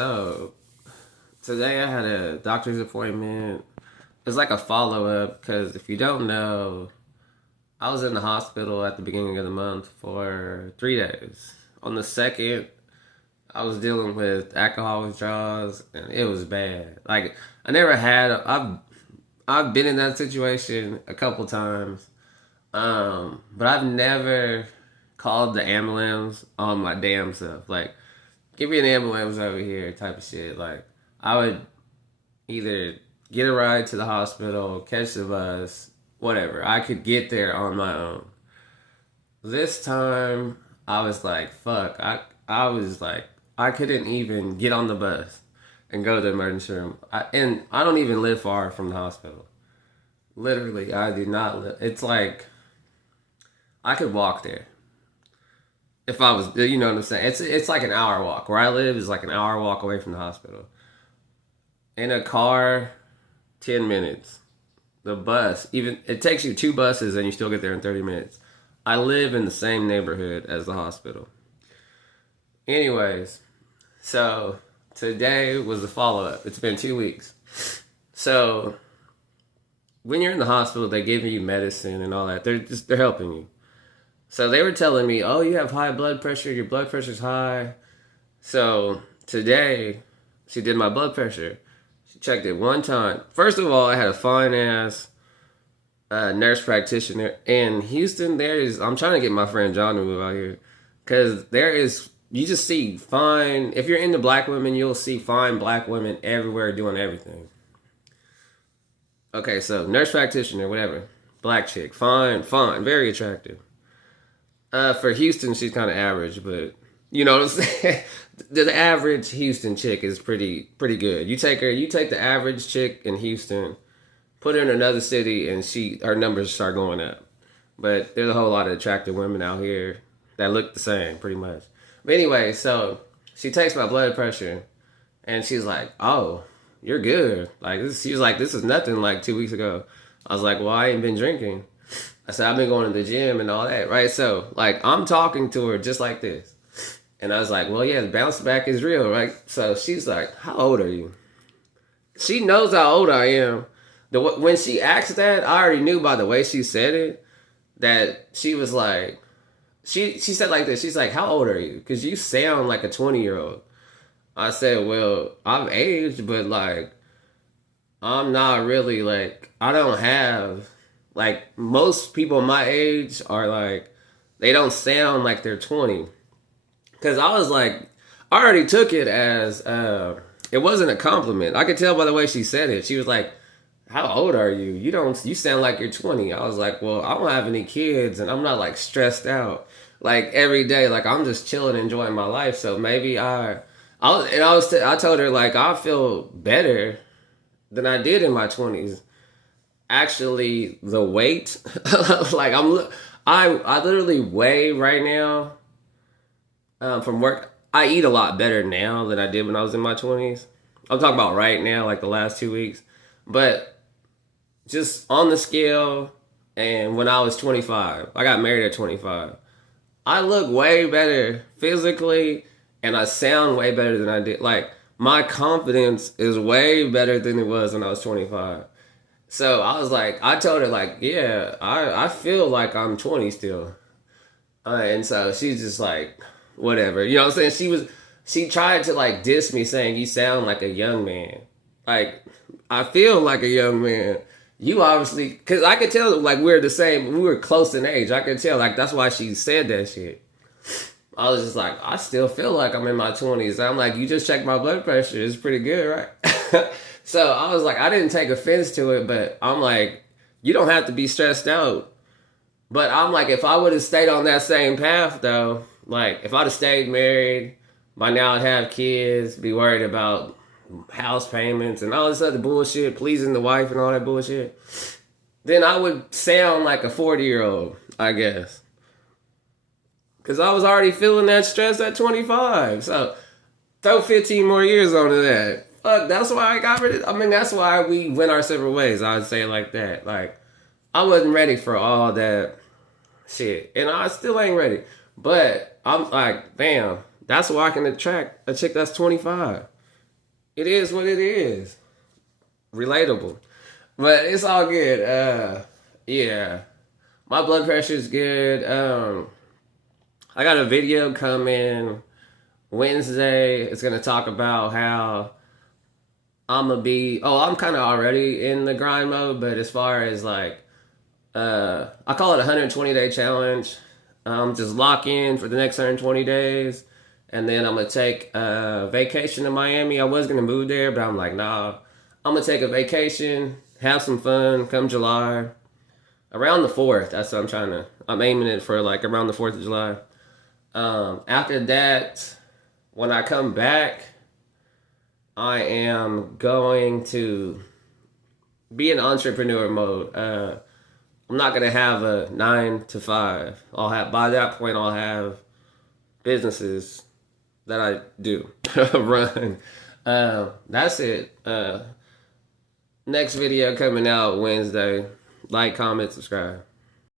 So today I had a doctor's appointment. It's like a follow up because if you don't know, I was in the hospital at the beginning of the month for 3 days. On the second, I was dealing with alcohol withdrawals and it was bad. Like I never had. I've been in that situation a couple times, but I've never called the ambulance on my damn self. Like give me an ambulance over here type of shit. Like I would either get a ride to the hospital, catch the bus, whatever. I could get there on my own. This time I was like, fuck. I was like I couldn't even get on the bus and go to the emergency room. And I don't even live far from the hospital. Literally, I do not live. It's like I could walk there if I was, you know what I'm saying. It's like an hour walk. Where I live is like an hour walk away from the hospital. In a car, 10 minutes. The bus, even it takes you two buses and you still get there in 30 minutes. I live in the same neighborhood as the hospital. Anyways, so today was the follow up. It's been 2 weeks. So when you're in the hospital, they give you medicine and all that. They're helping you. So they were telling me, oh, you have high blood pressure. Your blood pressure's high. So today, she did my blood pressure. She checked it one time. First of all, I had a fine ass nurse practitioner in Houston. I'm trying to get my friend John to move out here because you just see fine. If you're into black women, you'll see fine black women everywhere doing everything. Okay, so nurse practitioner, whatever, black chick, fine, very attractive. For Houston, she's kind of average, but you know what I'm saying. The average Houston chick is pretty good. You take the average chick in Houston, put her in another city, and her numbers start going up. But there's a whole lot of attractive women out here that look the same, pretty much. But anyway, so she takes my blood pressure, and she's like, "Oh, you're good." Like she was like, "This is nothing." Like 2 weeks ago, I was like, "Well, I ain't been drinking." I said, "I've been going to the gym and all that, right?" So like I'm talking to her just like this. And I was like, well, yeah, the bounce back is real, right? So she's like, how old are you? She knows how old I am. When she asked that, I already knew by the way she said it that she was like, she said like this. She's like, how old are you? Because you sound like a 20-year-old. I said, well, I've aged, but like, I'm not really like, I don't have, like, most people my age are like, they don't sound like they're 20. Because I was like, I already took it as, it wasn't a compliment. I could tell by the way she said it. She was like, how old are you? You sound like you're 20. I was like, well, I don't have any kids and I'm not like stressed out like every day. Like I'm just chilling, enjoying my life. So maybe I told her like, I feel better than I did in my 20s. Actually, the weight, like I literally weigh right now. From work, I eat a lot better now than I did when I was in my 20s. I'm talking about right now, like the last 2 weeks. But just on the scale, and when I was 25, I got married at 25. I look way better physically, and I sound way better than I did. Like, my confidence is way better than it was when I was 25. So I was like, I told her, like, yeah, I feel like I'm 20 still. And so she's just like, whatever. You know what I'm saying? She tried to like diss me saying you sound like a young man. Like, I feel like a young man. You obviously, cause I could tell like we were close in age. I could tell like that's why she said that shit. I was just like, I still feel like I'm in my 20s. I'm like, you just checked my blood pressure. It's pretty good, right? So I was like, I didn't take offense to it, but I'm like, you don't have to be stressed out. But I'm like, if I would have stayed on that same path though, like, if I'd have stayed married, by now I'd have kids, be worried about house payments and all this other bullshit, pleasing the wife and all that bullshit, then I would sound like a 40-year-old, I guess. Because I was already feeling that stress at 25. So, throw 15 more years onto that. Fuck, that's why that's why we went our separate ways. I'd say it like that. Like, I wasn't ready for all that shit. And I still ain't ready. But I'm like, damn, that's why I can attract a chick that's 25. it is what it is. Relatable. But it's all good. Yeah. My blood pressure is good. I got a video coming Wednesday. It's gonna talk about how I'm kind of already in the grind mode, but as far as like, I call it a 120-day challenge. Just lock in for the next 120 days, and then I'm gonna take a vacation to Miami. I was gonna move there, but I'm like, nah, I'm gonna take a vacation, have some fun. Come July, around the 4th. That's what I'm aiming it for, like around the 4th of July. After that, when I come back, I am going to be in entrepreneur mode. I'm not gonna have a 9 to 5. By that point I'll have businesses that I do run. That's it. Next video coming out Wednesday. Like, comment, subscribe.